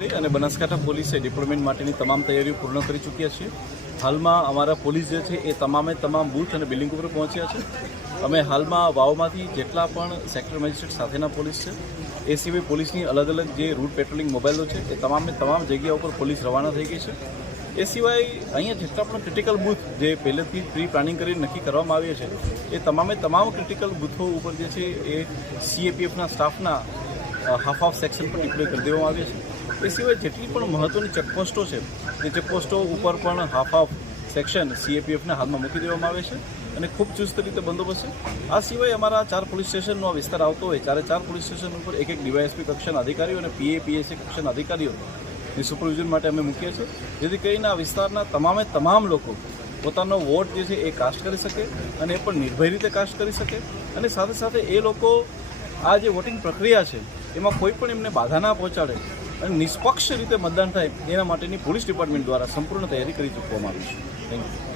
અને બનાસકાંઠા પોલીસે ડિપ્લોયમેન્ટ માટેની તમામ તૈયારીઓ પૂર્ણ કરી ચૂક્યા છીએ। હાલમાં અમારા પોલીસ જે છે એ તમામે તમામ બૂથ અને બિલ્ડિંગ ઉપર પહોંચ્યા છે। અમે હાલમાં વાવમાંથી જેટલા પણ સેક્ટર મેજિસ્ટ્રેટ સાથેના પોલીસ છે એ સિવાય પોલીસની અલગ અલગ જે રૂટ પેટ્રોલિંગ મોબાઈલો છે એ તમામ જગ્યા ઉપર પોલીસ રવાના થઈ ગઈ છે। એ સિવાય અહીંયા જેટલા પણ ક્રિટિકલ બૂથ જે પહેલેથી પ્રી પ્લાનિંગ કરીને નક્કી કરવામાં આવ્યા છે એ તમામ ક્રિટિકલ બૂથો ઉપર જે છે એ CAPFના સ્ટાફના હાફ સેક્શન પર ડિપ્લોય કરી દેવામાં આવ્યા છે। એ સિવાય જેટલી પણ મહત્ત્વની ચેકપોસ્ટો છે એ ચેકપોસ્ટો ઉપર પણ હાફ સેક્શન CAPFના હાથમાં મૂકી દેવામાં આવે છે અને ખૂબ ચુસ્ત રીતે બંદોબસ્ત છે। આ સિવાય અમારા 4 પોલીસ સ્ટેશનનો આ વિસ્તાર આવતો હોય 4 પોલીસ સ્ટેશન ઉપર એક DYSP કક્ષાના અધિકારીઓ અને PA/PSA કક્ષાના અધિકારીઓની સુપરવિઝન માટે અમે મૂકીએ છીએ, જેથી કરીને આ વિસ્તારના તમામ લોકો પોતાનો વોટ જે છે એ કાસ્ટ કરી શકે અને એ પણ નિર્ભય રીતે કાસ્ટ કરી શકે અને સાથે સાથે એ લોકો આ જે વોટિંગ પ્રક્રિયા છે એમાં કોઈ પણ એમને બાધા ના પહોંચાડે અને નિષ્પક્ષ રીતે મતદાન થાય એના માટેની પોલીસ ડિપાર્ટમેન્ટ દ્વારા સંપૂર્ણ તૈયારી કરી ચૂકવામાં આવી છે। Thank you.